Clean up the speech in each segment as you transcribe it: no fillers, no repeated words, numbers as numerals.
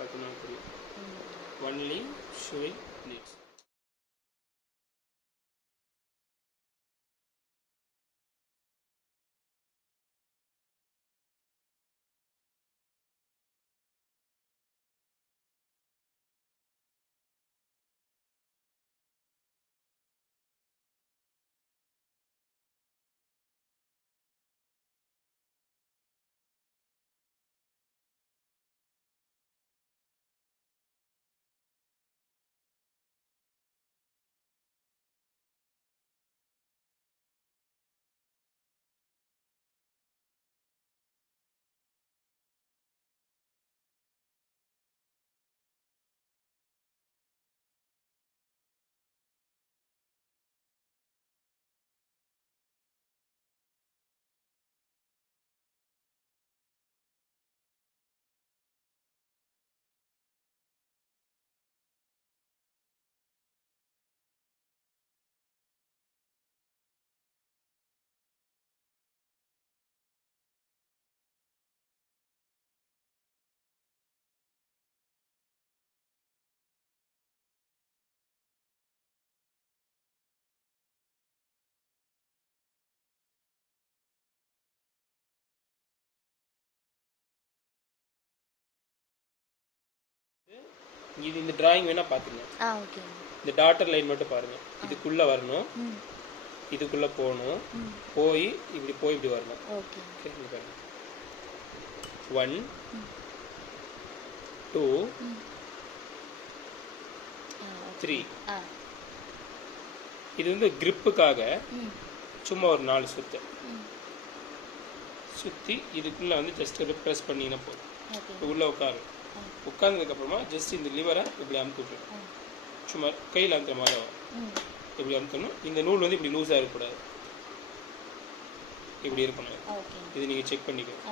பார்த்தோம்னா புரியும். Only showing needs. இது இந்த டிராயிங் வேணா பாத்துங்க. ஓகே. இந்த டாட்டர் லைன் மட்டும் பாருங்க. இதுக்குள்ள வரணும், இதுக்குள்ள போகணும், போய் இப்படி வரணும். ஓகே. இங்க பாருங்க. 1 2 3. இது வந்து கிரிப்புக்காக சும்மா ஒரு 4 சுத்து சுத்தி இதுக்குள்ள வந்து ஜஸ்ட் ப்ரெஸ் பண்ணினா போதும். உள்ள உட்கார்ந்ததுக்கு அப்புறமா ஜஸ்ட் இந்த லிவரை இப்படி அமுத்தி விட்டுரும். சும்மா கையில் அமுத்துற மாதிரி வரும். இப்படி அமுத்தணும். இந்த நூல் வந்து இப்படி லூஸாக இருக்கக்கூடாது, இப்படி இருக்கணும். இது நீங்கள் செக் பண்ணிக்கணும்.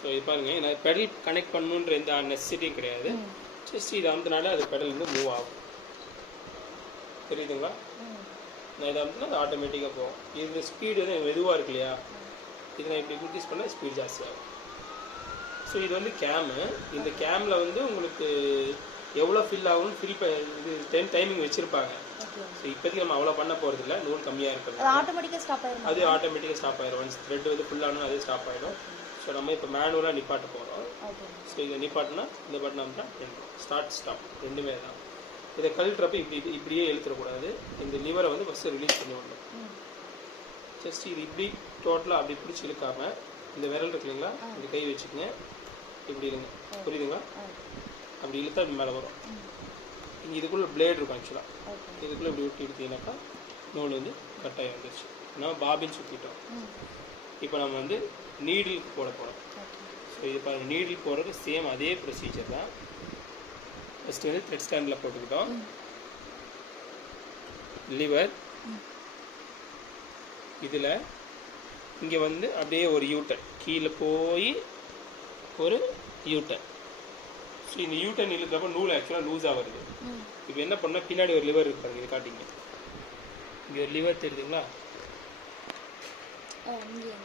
ஸோ இது பாருங்க, நான் பெடல் கனெக்ட் பண்ணணுன்ற எந்த நெசசிட்டியும் கிடையாது. ஜஸ்ட் இது அமுத்தினால அது பெடல் வந்து மூவ் ஆகும். தெரியுதுங்களா? நான் இதை அமுத்தினா அது ஆட்டோமேட்டிக்காக போகும். இது ஸ்பீடு வந்து மெதுவாக இருக்கு இல்லையா, இது நான் இப்படி இன்க்ரீஸ் பண்ணால் ஸ்பீட் ஜாஸ்தியாகும். ஸோ இது வந்து கேமு. இந்த கேமில் வந்து உங்களுக்கு எவ்வளோ ஃபில் ஆகும்னு இது டைமிங் வச்சுருப்பாங்க. ஸோ இப்போதைக்கு நம்ம அவ்வளோ பண்ண போகிறது இல்லை, நூல் கம்மியாக இருக்கிறது. அது ஆட்டோமேட்டிக்காக ஸ்டாப் ஆயிடும். ஒன்ஸ் த்ரெட் வந்து ஃபுல் ஆகணும், அதே ஸ்டாப் ஆகிடும். ஸோ நம்ம இப்போ மேனுவலாக நிப்பாட்ட போகிறோம். ஸோ இதை நிப்பாட்டினா இந்த பட்டன் அமுட்டா ஸ்டார்ட் ஸ்டாப் ரெண்டுமே தான். இதை கழட்டுறப்ப இப்படியே இழுத்துடக்கூடாது. இந்த லிவரை வந்து ஃபஸ்ட்டு ரிலீஸ் பண்ணி விடணும். ஜஸ்ட் இது இப்படி டோட்டலாக அப்படி பிடிச்சி இழுக்காம இந்த விரல் இருக்கு இல்லைங்களா, இப்படி கை வச்சுக்கோங்க, இப்படி இருங்க. புரியுதுங்களா? அப்படி இழுத்தா இப்படி மேலே வரும். இங்கே இதுக்குள்ளே பிளேட் இருக்கும். ஆக்சுவலாக இதுக்குள்ளே இப்படி விட்டு எடுத்தீங்கன்னாக்கா நூல் வந்து கட்டாகி வந்துருச்சு. நம்ம பாபின் சுற்றிட்டோம். இப்போ நம்ம வந்து நீடில் போட போகிறோம். ஸோ இது பாருங்கள், நீடில் போடுறது சேம் அதே ப்ரொசீஜர் தான். ஃபஸ்ட்டு வந்து த்ரெட் ஸ்டாண்டில் போட்டுக்கிட்டோம். லிவர் இதில் இங்கே வந்து அப்படியே ஒரு யூட்டன் கீழே போய் ஒரு யூட்டன். ஸோ இந்த யூட்டன் இழுக்கிறப்ப நூல் ஆக்சுவலாக லூஸாக வருது. இப்போ என்ன பண்ணால் பின்னாடி ஒரு லிவர் இருப்பாங்க, இது காட்டிங்க. இங்கே ஒரு லிவர் தெரியுதுங்களா?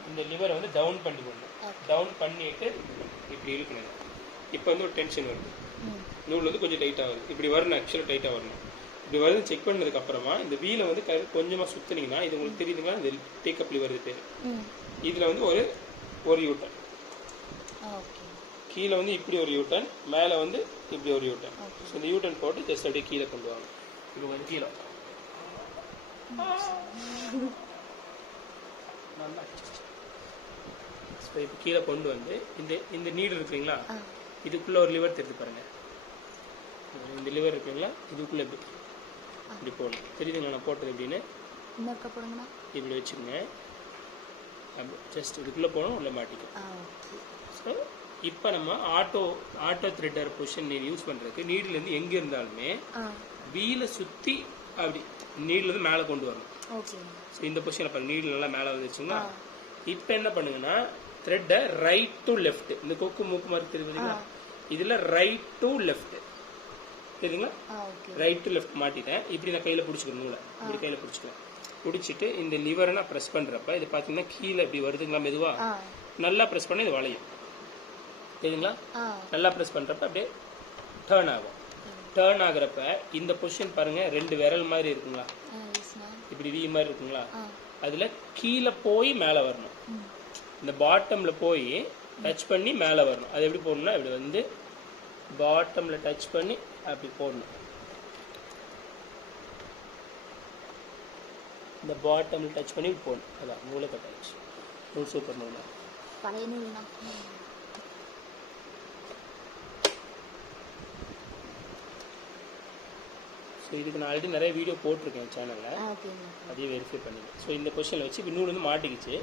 இந்த லிவரை வந்து டவுன் பண்ணிக்கணும். டவுன் பண்ணிட்டு இப்படி இழுக்கணும். இப்போ வந்து ஒரு டென்ஷன் வருது, நூல் வந்து கொஞ்சம் டைட்டாக வருது. இப்படி வரணும், ஆக்சுவலாக டைட்டாக வரணும். இப்படி வருது செக் பண்ணதுக்கு அப்புறமா இந்த வீலை வந்து கொஞ்சமாக சுற்றினீங்கன்னா இது உங்களுக்கு தெரியுதுங்களா, இந்த டேக்கப் லிவர் பேர். இதில் வந்து ஒரு யூட்டன், கீழே வந்து இப்படி ஒரு யூட்டன், மேலே வந்து இப்படி ஒரு யூட்டன். ஸோ இந்த யூட்டன் போட்டு ஜஸ்ட் அப்படியே கீழே கொண்டு வாங்க. இப்போ கொஞ்சம் கீழே நல்லா. ஸோ இப்போ கீழே கொண்டு வந்து இந்த நீடு இருக்குங்களா, இதுக்குள்ள ஒரு லிவர் தெரிஞ்சு பாருங்க. இந்த லிவர் இருக்குங்களா, இதுக்குள்ள இப்படி போடணும். தெரியுதுங்களா நான் போட்டது எப்படின்னு? இப்படி வச்சுக்கோங்க. ஜஸ்ட் இதுக்குள்ள போகணும், உள்ள மாட்டிக்கும். ஸோ இப்போ நம்ம ஆட்டோ த்ரெட்டர் பொசிஷன் யூஸ் பண்ணுறதுக்கு நீடிலேருந்து எங்கே இருந்தாலுமே வீலை சுற்றி அப்படி நீடிலேருந்து மேலே கொண்டு வரணும். ஸோ இந்த பொசிஷனில் பாருங்க, நீடில் நல்லா மேலே வந்துருச்சுங்களா. இப்போ என்ன பண்ணுங்கன்னா த்ரெட்டை ரைட் டு லெஃப்ட், இந்த கொக்கு மூக்கு மாதிரி தெரியுதுங்களா, இதில் ரைட் டு லெஃப்ட் தெரியுதுங்களா, ரைட் டு லெஃப்ட் மாட்டிட்டேன். இப்படி நான் கையில் பிடிச்சிக்கிறேன், நூலை இப்படி கையில் பிடிச்சிக்கிறேன். பிடிச்சிட்டு இந்த லிவரை நான் ப்ரெஸ் பண்ணுறப்ப இது பார்த்தீங்கன்னா கீழே இப்படி வருதுங்களா மெதுவாக நல்லா ப்ரெஸ் பண்ண இது வளையும் சரிங்களா. நல்லா ப்ரெஸ் பண்ணுறப்ப அப்படியே டேர்ன் ஆகும். டேர்ன் ஆகுறப்ப இந்த பொசிஷன் பாருங்க 2 விரல் மாதிரி இருக்குங்களா, இப்படி வி மாதிரி இருக்குங்களா, அதில் கீழே போய் மேலே வரணும். இந்த பாட்டமில் போய் டச் பண்ணி மேலே வரணும். அது எப்படி போடணும்னா இப்படி வந்து பாட்டமில் டச் பண்ணி அப்படி போடணும். இந்த பாட்டமில் டச் பண்ணி போடணும். அதான் நூலை கட் ஆயிடுச்சு. நூல் சூப்பர் நூல் பழைய நூல்னா. ஸோ இதுக்கு நான் ஆல்ரெடி நிறைய வீடியோ போட்டிருக்கேன் சேனலில், அதையும் வெரிஃபை பண்ணிடுங்க. ஸோ இந்த கொஸ்டினில் வச்சு இப்போ நூல் வந்து மாட்டிக்கிச்சு.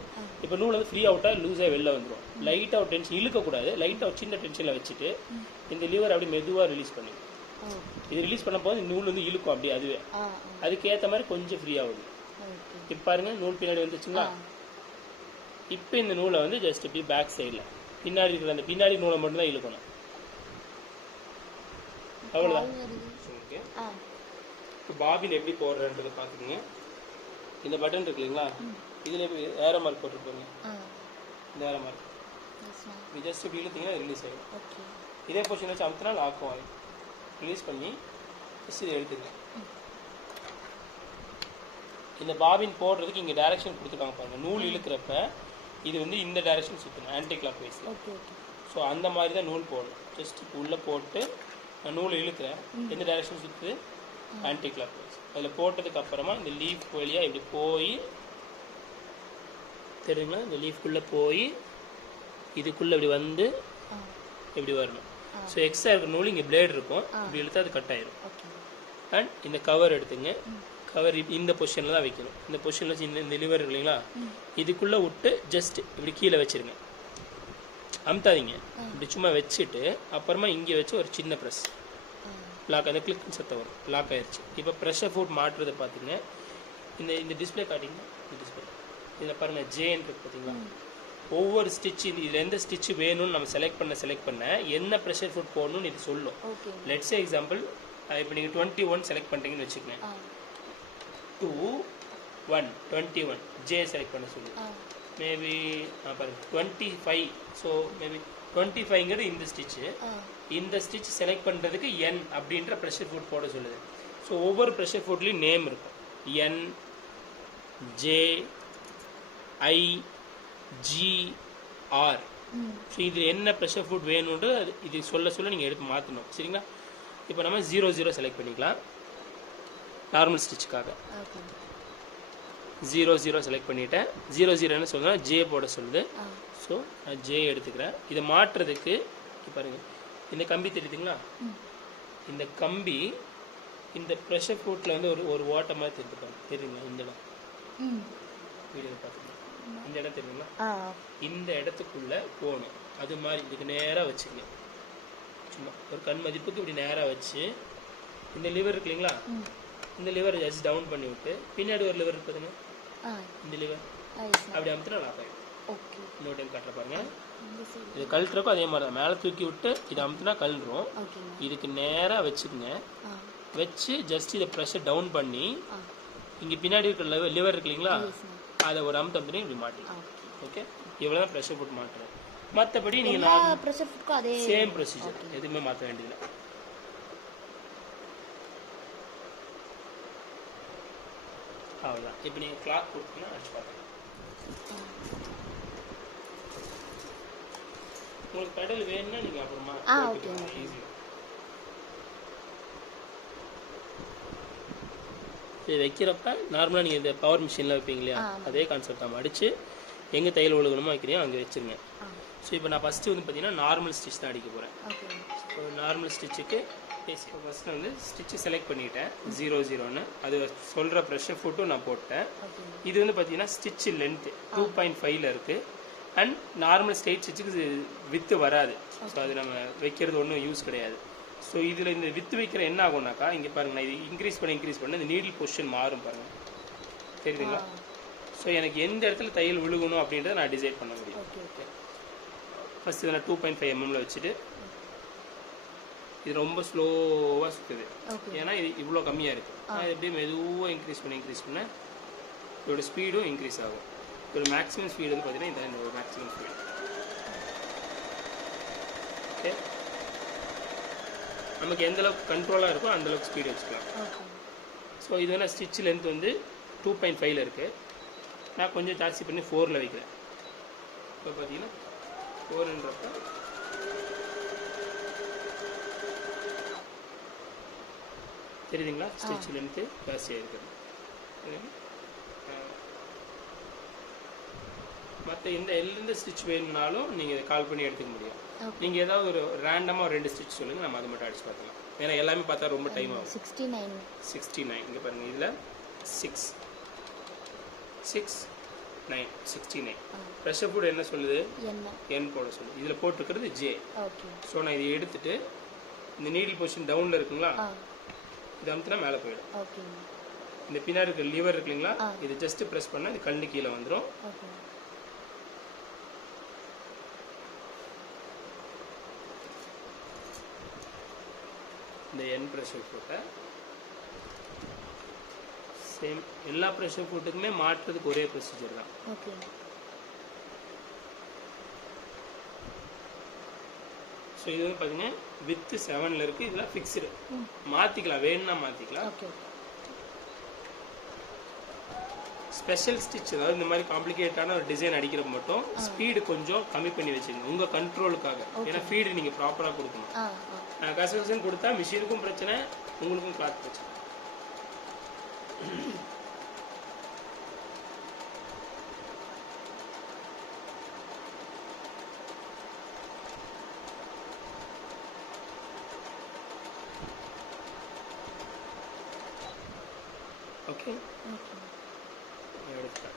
இப்போ நூல் வந்து ஃப்ரீ அவுட்டாக லூஸாக வெளில வந்துடும். லைட்டாக ஒரு டென்ஷன் இழுக்கக்கூடாது, லைட்டாக ஒரு சின்ன டென்ஷனில் வச்சுட்டு இந்த லிவர் அப்படி மெதுவாக ரிலீஸ் பண்ணிடும். இது ரிலீஸ் பண்ண போது நூல் வந்து இழுக்கும் அப்படி, அதுவே அதுக்கேற்ற மாதிரி கொஞ்சம் ஃப்ரீ ஆகுது. இப்போ பாருங்க நூல் பின்னாடி வந்துச்சுங்களா. இப்போ இந்த நூலை வந்து ஜஸ்ட் இப்படி பேக் சைடில் பின்னாடி இருக்கிற அந்த பின்னாடி நூலை மட்டும்தான் இழுக்கணும். அவ்வளோதான். ஓகே, இப்போ பாபின் எப்படி போடுறன்றதை பார்த்துக்குங்க. இந்த பட்டன் இருக்கு இல்லைங்களா, இதில் ஏரோ மார்க் போட்டுருப்பாங்க. இந்த ஏரோ மார்க் இது ஜஸ்ட் இப்படி இழுத்தீங்கன்னா ரிலீஸ் ஆகிடும். இதே பொசிஷன் வச்சு அமுத்தினா லாக் ஆகும். ரிலீஸ் பண்ணி ஜஸ்ட் இதை எடுத்துங்க. இந்த பாபின் போடுறதுக்கு இங்கே டைரக்ஷன் கொடுத்துருக்காங்க பாருங்கள். நூல் இழுக்கிறப்ப இது வந்து இந்த டைரக்ஷன் சுற்றணும், ஆன்டி கிளாக் வைஸ். ஸோ அந்த மாதிரி தான் நூல் போடணும். ஜஸ்ட் இப்போ உள்ளே போட்டு நான் நூலை இழுக்கிறேன். எந்த டைரக்ஷன் சுற்றுது, ஆன்டி கிளாக் வைஸ். அதில் போட்டதுக்கு அப்புறமா இந்த லீஃப் வழியாக இப்படி போய் தெரியுங்களா, இந்த லீஃப்குள்ளே போய் இதுக்குள்ளே இப்படி வந்து இப்படி வரணும். ஸோ எக்ஸ்ட்ரா இருக்கிற நூல் இங்கே பிளேட் இருக்கும், இப்படி இழுத்தா அது கட் ஆயிடும். அண்ட் இந்த கவர் எடுத்துங்க. கவர் இந்த பொசிஷனில் தான் வைக்கணும். இந்த பொசிஷனில் வச்சு இந்த லிவர் இருக்கு இல்லைங்களா, இதுக்குள்ளே விட்டு ஜஸ்ட் இப்படி கீழே வச்சுருங்க, அமுத்தாதீங்க. இப்படி சும்மா வச்சுட்டு அப்புறமா இங்கே வச்சு ஒரு சின்ன ப்ரெஸ் லாக், அந்த கிளிக் சத்தம் வரும், லாக் ஆயிடுச்சு. இப்போ ப்ரெஷர் ஃபுட் மாட்டுறதை பார்த்துங்க. இந்த டிஸ்பிளே காட்டிங்கன்னா இந்த டிஸ்பிளே இதில் பாருங்கள் ஜேன்னு இருக்கு பார்த்தீங்களா. ஒவ்வொரு ஸ்டிச்சு இதில் எந்த ஸ்டிச்சு வேணும்னு நம்ம செலக்ட் பண்ண என்ன ப்ரெஷர் ஃபுட் போடணும்னு இது சொல்லும். லெட்ஸ் சே எக்ஸாம்பிள் இப்போ நீங்கள் 21 செலக்ட் பண்ணுறீங்கன்னு வச்சுக்கோங்க. 2 1 21 ஜே செலக்ட் பண்ண சொல்லுங்கள். மேபி பாருங்கள் 25. ஸோ மேபி 25ங்கிறது இந்த ஸ்டிச்சு. இந்த ஸ்டிச் செலக்ட் பண்ணுறதுக்கு என் அப்படின்ற ப்ரெஷர் ஃபுட் போட சொல்லுது. ஸோ ஒவ்வொரு ப்ரெஷர் ஃபுட்லேயும் நேம் இருக்கும். என், ஜே, ஐ, ஜி, ஆர். ஸோ இதில் என்ன ப்ரெஷர் ஃபுட் வேணுன்றது அது இது சொல்ல நீங்கள் எடுத்து மாற்றணும். சரிங்களா. இப்போ நம்ம 00 செலக்ட் பண்ணிக்கலாம் நார்மல் ஸ்டிச்சுக்காக. 00 செலக்ட் பண்ணிவிட்டேன். 00 சொல்லுங்கள் ஜே போட சொல்லுது. ஸோ நான் ஜே எடுத்துக்கிறேன். இதை மாற்றுறதுக்கு பாருங்கள் இந்த கம்பி தெரியுதுங்களா, இந்த கம்பி இந்த ப்ரெஷர் ஃபுட்டில் வந்து ஒரு ஓட்ட மாதிரி தெரிஞ்சுப்பாங்க. தெரியுங்களா இந்த இடம், வீடியோவில் பார்த்துக்கலாம். இந்த இடம் தெரியுங்களா, இந்த இடத்துக்குள்ளே போகணும். அது மாதிரி இதுக்கு நேராக வச்சுக்கங்க. சும்மா ஒரு கண் மதிப்புக்கு இப்படி நேராக வச்சு இந்த லிவர் இருக்கு இல்லைங்களா, இந்த லிவரை ஜஸ்ட் டவுன் பண்ணி விட்டு பின்னாடி ஒரு லிவர் இருக்குதுங்க, இந்த லிவர் அப்படி அமுத்தினா லாக் ஆகிடும். இன்னொரு டைம் கட்டுற பாருங்க. இது கழட்டுறப்போ அதே மாதிரி தான் மேலே தூக்கி விட்டு இதை அமுத்தினா கழண்டுரும். இதுக்கு நேராக வச்சுக்கோங்க. வச்சு ஜஸ்ட் இதை ப்ரெஷர் டவுன் பண்ணி இங்கே பின்னாடி இருக்கிற லிவர் இருக்கு இல்லைங்களா, அதை ஒரு அமுத்தி இப்படி மாட்டிக்கலாம். ஓகே, இவ்வளோ தான் ப்ரெஷர் ஃபுட் மாட்டுறோம். மற்றபடி நீங்கள் சேம் ப்ரொசீஜர், எதுவுமே மாற்ற வேண்டியதில்லை. அவ்வளோதான். இப்போ நீங்கள் கிளாக் கொடுத்தீங்கன்னா அடிச்சு பார்க்கலாம். உங்களுக்கு பெடல் வேணும்னா நீங்கள் அப்புறமா ஈஸியாக இது வைக்கிறப்ப நார்மலாக நீங்கள் இந்த பவர் மிஷினில் வைப்பீங்க இல்லையா, அதே கான்செப்ட் தான். அடித்து எங்கே தையல் ஒழுகணுமோ வைக்கிறீங்க அங்கே வச்சுருங்க. ஸோ இப்போ நான் ஃபஸ்ட்டு வந்து பார்த்தீங்கன்னா நார்மல் ஸ்டிச் தான் அடிக்க போகிறேன். ஸோ நார்மல் ஸ்டிச்சுக்கு ஃபஸ்ட்டு வந்து ஸ்டிச்சு செலக்ட் பண்ணிட்டேன் 00ன்னு. அது சொல்கிற ப்ரெஷர் ஃபுட்டும் நான் போட்டேன். இது வந்து பார்த்தீங்கன்னா ஸ்டிச்சு லென்த்து 2.5ல் இருக்குது. அண்ட் நார்மல் ஸ்ட்ரெயிட் ஸ்டிச்சுக்கு வித்து வராது. ஸோ அது நம்ம வைக்கிறது ஒன்றும் யூஸ் கிடையாது. ஸோ இதில் இந்த வித்து வைக்கிற என்ன ஆகும்னாக்கா, இங்கே பாருங்கள், நான் இது இன்க்ரீஸ் பண்ண இந்த நீடில் பொசிஷன் மாறும் பாருங்கள், தெரியுதுங்களா. ஸோ எனக்கு எந்த இடத்துல தையல் விழுகணும் அப்படின்றத நான் டிசைட் பண்ண முடியும். ஓகே, ஃபஸ்ட் இதை நான் 2.5 mm வச்சுட்டு இது ரொம்ப ஸ்லோவாக சுற்றுது. ஏன்னா இது இவ்வளோ கம்மியாக இருக்குது. நான் இது எப்படியே மெதுவாக இன்க்ரீஸ் பண்ண இதோட ஸ்பீடும் இன்க்ரீஸ் ஆகும். இதோட மேக்ஸிமம் ஸ்பீடு வந்து பார்த்தீங்கன்னா இந்த மேக்ஸிமம் ஸ்பீடு. ஓகே, நமக்கு எந்த அளவுக்கு கண்ட்ரோலாக இருக்கோ அந்தளவுக்கு ஸ்பீடு வச்சுக்கலாம். ஸோ இது வந்து ஸ்டிச் லென்த் வந்து 2.5 இருக்குது. நான் கொஞ்சம் ஜாஸ்தி பண்ணி 4 வைக்கிறேன். இப்போ பார்த்தீங்கன்னா 4ன்றப்ப தெரியுதுங்களா, ஸ்டிச் லென்த்து ஜாஸ்தியாக இருக்குது. மற்ற எந்த ஸ்டிச் வேணும்னாலும் நீங்கள் இதை கால் பண்ணி எடுத்துக்க முடியும். நீங்கள் ஏதாவது ஒரு ரேண்டமாக 2 ஸ்டிச் சொல்லுங்கள், நம்ம அதை மட்டும் அடிச்சு பார்க்கலாம். ஏன்னா எல்லாமே பார்த்தா ரொம்ப டைம் ஆகும். 69 இங்கே பாருங்கள், இதில் 6 6 9 69. ப்ரெஷர் ஃபுட் என்ன சொல்லுது, என் போட சொல்லுது. இதில் போட்டிருக்கிறது ஜே. ஸோ நான் இதை எடுத்துட்டு இந்த நீடில் பொசிஷன் டவுனில் இருக்குங்களா, இது அமுத்துனா மேலே போயிடும். இந்த பின்னாடி இருக்கிற லிவர் இருக்கு இல்லைங்களா, இது ஜஸ்ட் ப்ரெஸ் பண்ணால் இது கண்ணு கீழே வந்துடும். இந்த என் ப்ரெஷர் ஃபுட்டை சேம் எல்லா ப்ரெஷர் ஃபுட்டுக்குமே மாற்றுறதுக்கு ஒரே ப்ரொசீஜர் தான். ஸோ இது வந்து பார்த்தீங்கன்னா வித் 7ல் இருக்குது. இதெல்லாம் ஃபிக்ஸ்டு, மாற்றிக்கலாம், வேணும்னா மாற்றிக்கலாம். ஸ்பெஷல் ஸ்டிச், அதாவது இந்த மாதிரி காம்ப்ளிகேட்டான ஒரு டிசைன் அடிக்கிறப்ப மட்டும் ஸ்பீடு கொஞ்சம் கம்மி பண்ணி வச்சுக்கோங்க உங்கள் கண்ட்ரோலுக்காக. ஏன்னா ஃபீடு நீங்கள் ப்ராப்பராக கொடுக்கணும். கசகசன்னு கொடுத்தா மிஷினுக்கும் பிரச்சனை, உங்களுக்கும் கிளாத் பிரச்சனை. ஓகே, எடுத்துட்டேன்.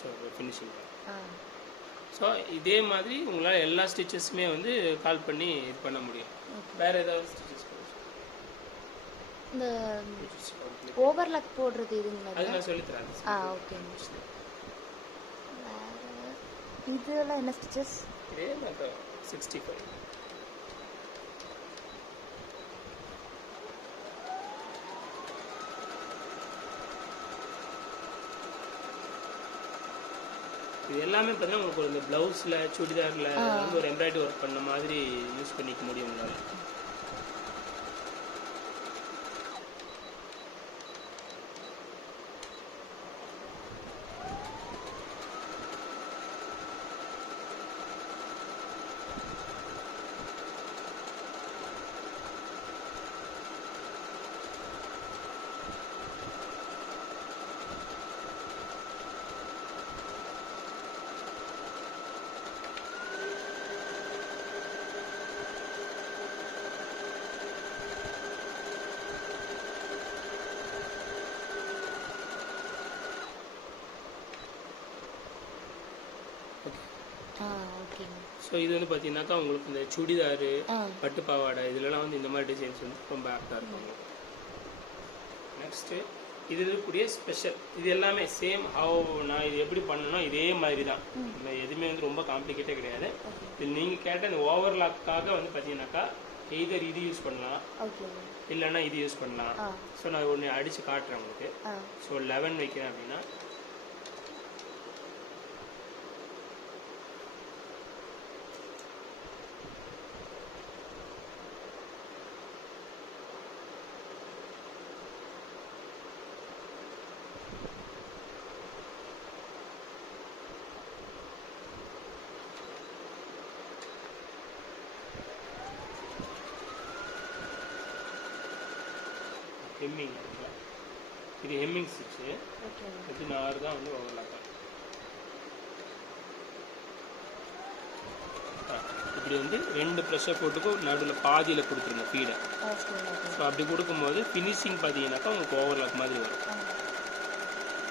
So finishing. ஸோ இதே மாதிரி உங்களால் எல்லா ஸ்டிச்சஸுமே வந்து கால் பண்ணி இது பண்ண முடியும். வேறு ஏதாவது ஸ்டிச்சஸ் இந்த ஓவர்லாக் போடுறது இதுங்களா, அது நான் சொல்லித்தரேன். ஓகே. இதெல்லாம் என்ன ஸ்டிச்சஸ்? இதே மாதிரி 65. இது எல்லாமே பார்த்தீங்கன்னா உங்களுக்கு இந்த ப்ளவுஸில் சுடிதாரில் வந்து ஒரு எம்ப்ராய்டரி ஒர்க் பண்ண மாதிரி யூஸ் பண்ணிக்க முடியும் உங்களால். ஸோ இது வந்து பார்த்தீங்கன்னாக்கா உங்களுக்கு இந்த சுடிதாரு, பட்டு பாவாடை, இதுலலாம் வந்து இந்த மாதிரி டிசைன்ஸ் வந்து ரொம்ப ஆப்டாக இருக்கும். நெக்ஸ்ட்டு இது இருக்கக்கூடிய ஸ்பெஷல், இது எல்லாமே சேம் நான் இது எப்படி பண்ணணும் இதே மாதிரி தான். எதுவுமே வந்து ரொம்ப காம்ப்ளிகேட்டே கிடையாது. இது நீங்கள் கேட்ட இந்த ஓவர்லாக்காக வந்து பார்த்தீங்கன்னாக்கா எய்தர் இது யூஸ் பண்ணலாம், இல்லைன்னா இது யூஸ் பண்ணலாம். ஸோ நான் ஒன்று அடித்து காட்டுறேன் உங்களுக்கு. ஸோ 11 வைக்கிறேன் அப்படின்னா ஹெம்மிங், இது ஹெம்மிங் ஸ்டிச்சு. 16 தான் வந்து ஓவர்லாக். இப்படி வந்து 2 ப்ரெஷர் போட்டுக்கும் நடுவில் பாதியில் கொடுத்துருங்க ஃபீடை. ஸோ அப்படி கொடுக்கும்போது ஃபினிஷிங் பார்த்தீங்கன்னாக்கா உங்களுக்கு ஓவர்லாக் மாதிரி வரும்.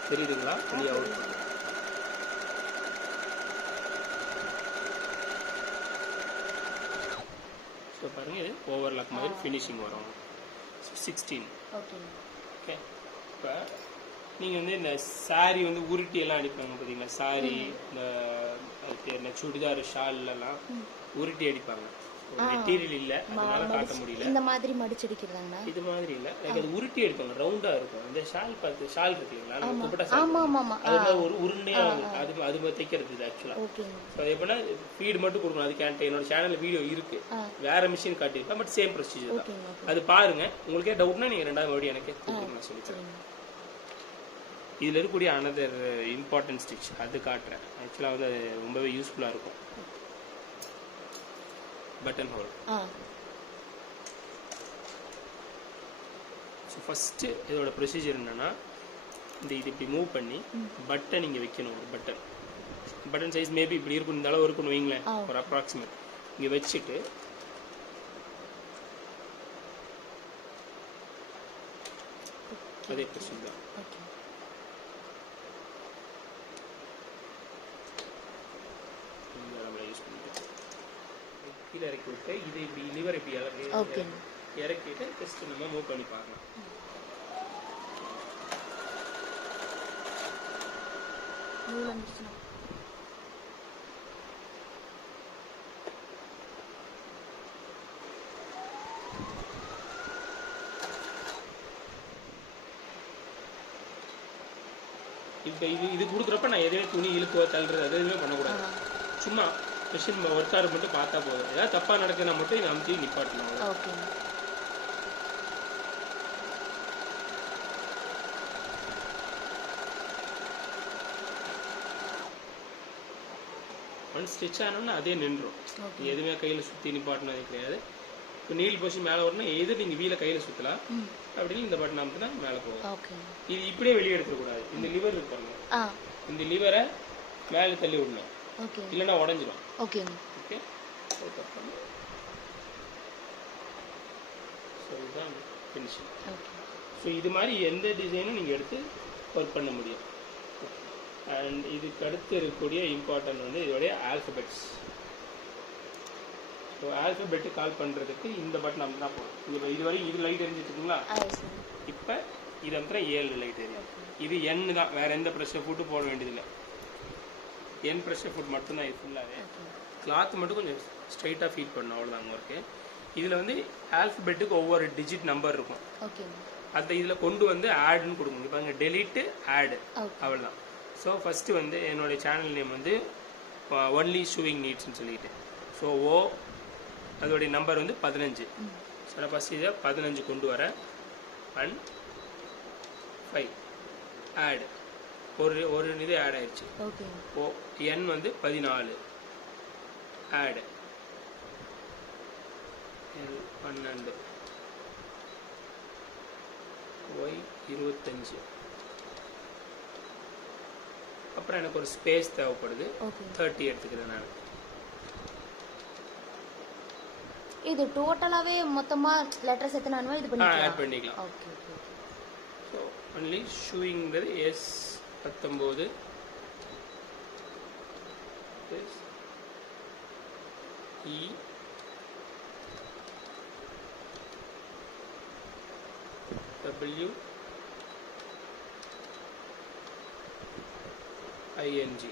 தெரியுதுங்களா? வெளியாக ஸோ பாருங்கள், இது ஓவர்லாக் மாதிரி ஃபினிஷிங் வரும். 16. ஓகே. இப்போ நீங்கள் வந்து இந்த சாரீ வந்து உருட்டி எல்லாம் அடிப்பாங்க பார்த்தீங்களா, சாரீ இந்த சுடிதார் ஷால்லாம் உருட்டி அடிப்பாங்க. மெட்டீரியல் இல்லை, அதனால காட்ட முடியல. இந்த மாதிரி மடிச்சடிக்கிறதாங்கண்ணா? இது மாதிரி இல்லை, எனக்கு அது உருட்டி எடுப்பாங்க, ரவுண்டாக இருக்கும். இந்த ஷால் பார்த்து ஷால் இருக்கு இல்லைங்களா, நம்ம குப்பட்டா ஆமா ஷால், ஆமா ஆமா. அது மாதிரி ஒரு உருண்டையாக அது மாதிரி தைக்கிறது இது ஆக்சுவலாக. ஓகேங்க. ஸோ அது எப்படின்னா ஃபீடு மட்டும் கொடுக்கணும். அதுக்கு என்னோட சேனலில் வீடியோ இருக்கு, வேற மிஷின் காட்டியிருப்பேன், பட் சேம் ப்ரொசீஜர் தான். அது பாருங்க, உங்களுக்கே டவுட்னா நீங்கள் 2வது மறுபடியும் எனக்கு நான் சொல்லித்தரேன். இதில் இருக்கக்கூடிய அனதர் இம்பார்ட்டன்ட் ஸ்டிச் அது காட்டுறேன். ஆக்சுவலாக வந்து ரொம்பவே யூஸ்ஃபுல்லாக இருக்கும். Button whole. ஸோ ஃபஸ்ட்டு இதோட ப்ரொசீஜர் என்னென்னா, இது இப்படி மூவ் பண்ணி பட்டன் இங்கே வைக்கணும். ஒரு பட்டன் சைஸ் மேபி இப்படி இருக்கும், இந்த அளவு இருக்குன்னு வைங்களேன், ஒரு அப்ராக்சிமேட். இங்கே வச்சுட்டு அதே ப்ரொசீஜர் தான். கீழே இறக்கி விட்டு இது இப்படி லிவர் இப்படி இறக்கிட்டு ஜஸ்ட் நம்ம மூவ் பண்ணி பார்க்கலாம். இப்போ இது கொடுக்குறப்ப நான் எதுவுமே துணி இழுக்குவோ தள்ளுறது அது எதுவுமே பண்ணக்கூடாது. சும்மா மிஷின் ஒர்க்கார் மட்டும் பார்த்தா போதும். ஏதாவது தப்பாக நடக்குதுன்னா மட்டும் இதை அமுத்தி நிப்பாட்டணும். ஒன் ஸ்டிச் ஆனோன்னா அதே நின்றும். எதுவுமே கையில் சுற்றி நிப்பாட்டினது கிடையாது. இப்போ நீல் போச்சு மேலே வரணும், எது நீங்கள் வீலை கையில் சுற்றலாம், அப்படின்னு இந்த பட்டன் அமுத்தினா மேலே போகும். இது இப்படியே வெளியே எடுக்கக்கூடாது. இந்த லிவர் இருக்கு பாருங்க, இந்த லிவரை மேலே தள்ளி விடணும், இல்லைன்னா உடஞ்சிடும். ஓகே, ஸோ இதுதான் ஃபினிஷிங். ஸோ இது மாதிரி எந்த டிசைனும் நீங்கள் எடுத்து ஒர்க் பண்ண முடியும். அண்ட் இதுக்கு அடுத்து இருக்கக்கூடிய இம்பார்ட்டன்ட் வந்து இதோடைய ஆல்ஃபபெட்ஸ். ஸோ ஆல்ஃபபெட்டு கால் பண்ணுறதுக்கு இந்த பட்டன் அமுத்தினா போதும். இதுவரை இது லைட் எரிஞ்சிட்டுருக்குங்களா, இப்போ இது அமுத்தினா 7 லைட் எரியும். இது என் தான், வேறு எந்த ப்ரெஷர் ஃபுட்டு போட வேண்டியதில்லை. என் ப்ரெஷர் ஃபுட் மட்டும்தான் இது ஃபுல்லாகவே. கிளாத் மட்டும் கொஞ்சம் ஸ்ட்ரைட்டாக ஃபீட் பண்ணணும், அவ்வளோதாங்க ஒர்க்கு. இதில் வந்து ஆல்ஃபபெட்டுக்கு ஒவ்வொரு டிஜிட் நம்பர் இருக்கும். அதை இதில் கொண்டு வந்து ஆடுன்னு கொடுக்கணும். இப்போ அங்கே டெலிட்டு ஆடு, அவ்வளோதான். ஸோ ஃபஸ்ட்டு வந்து என்னுடைய சேனல் நேம் வந்து ஒன்லி ஷூவிங் நீட்ஸ்ன்னு சொல்லிட்டு, ஸோ அதோடைய நம்பர் வந்து 15. ஸோ நான் ஃபஸ்ட் இதை 15 கொண்டு வரேன். 1 5 ஆடு, ஒரு இது ஆட் ஆயிடுச்சு. என் வந்து 14 ஆடு, 12 ஒய் 25. அப்புறம் எனக்கு ஒரு ஸ்பேஸ் தேவைப்படுது, 30 எடுத்துக்கிறேன் நான். இது டோட்டலாவே மொத்தமா லெட்டர்ஸ் எத்தனை வேணுமோ இது ஆட் பண்ணிக்கலாம். ஓகே. ஸோ ஒன்லி ஷூயிங்கிறது எஸ் 19, இ டபிள்யூ ஐஎன்ஜி.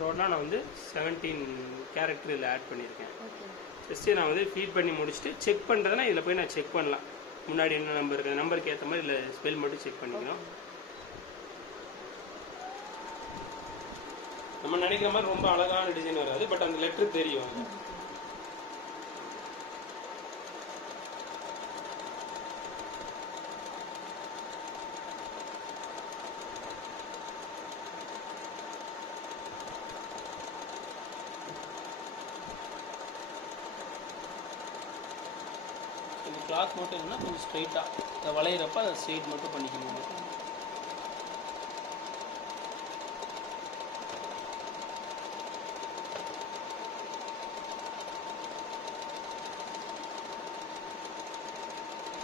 டோட்டலாக நான் வந்து 17 கேரக்டர் இதில் ஆட் பண்ணியிருக்கேன். ஜஸ்ட்டு நான் வந்து ஃபீட் பண்ணி முடிச்சுட்டு செக் பண்ணுறதுனா இதில் போய் நான் செக் பண்ணலாம். முன்னாடி என்ன நம்பர் இருக்குது, நம்பருக்கு ஏற்ற மாதிரி இதில் ஸ்பெல் மட்டும் செக் பண்ணிக்கணும். நம்ம நினைக்கிற மாதிரி ரொம்ப அழகான டிசைன் வராது, பட் அந்த லெட்டர் தெரியும். கிளாத் மட்டும் என்னன்னா கொஞ்சம் ஸ்ட்ரைட்டாக இந்த வளையிறப்ப அதை ஸ்ட்ரைட் மட்டும் பண்ணிக்கணும்.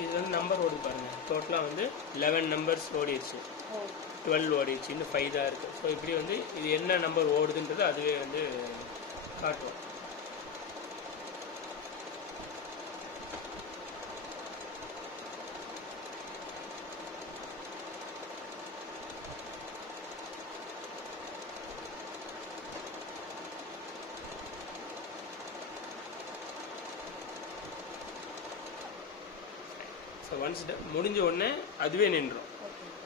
இது வந்து நம்பர் ஓடி பாருங்கள், டோட்டலாக வந்து 11 நம்பர்ஸ் ஓடிடுச்சு, 12 ஓடிடுச்சு, இன்னும் 5 தான் இருக்குது. ஸோ இப்படி வந்து இது என்ன நம்பர் ஓடுதுன்றது அதுவே வந்து காட்டும். ஸோ ஒன்ஸ் முடிஞ்ச உடனே அதுவே நின்றோம்.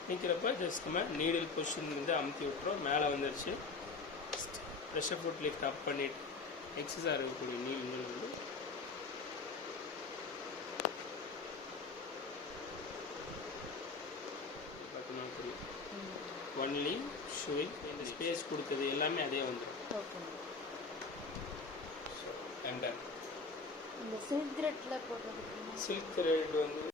நிற்கிறப்ப ஜஸ்ட் நம்ம நீடில் பொசிஷன் வந்து அமுத்தி விட்டுறோம். மேலே வந்துடுச்சு. ப்ரெஷர் ஃபுட் லிஃப்ட் அப் பண்ணிட்டு எக்ஸஸாக இருக்கக்கூடிய நீடில் வந்து பார்த்தோம்னா புரியும். ஒன்லி ஷூயிங் இந்த ஸ்பேஸ் கொடுத்தது எல்லாமே அதே வந்துடும். ஸோ அண்ட் இந்த சில்க் த்ரெட்ல போடுறதுக்கு சில்க் த்ரெட் வந்து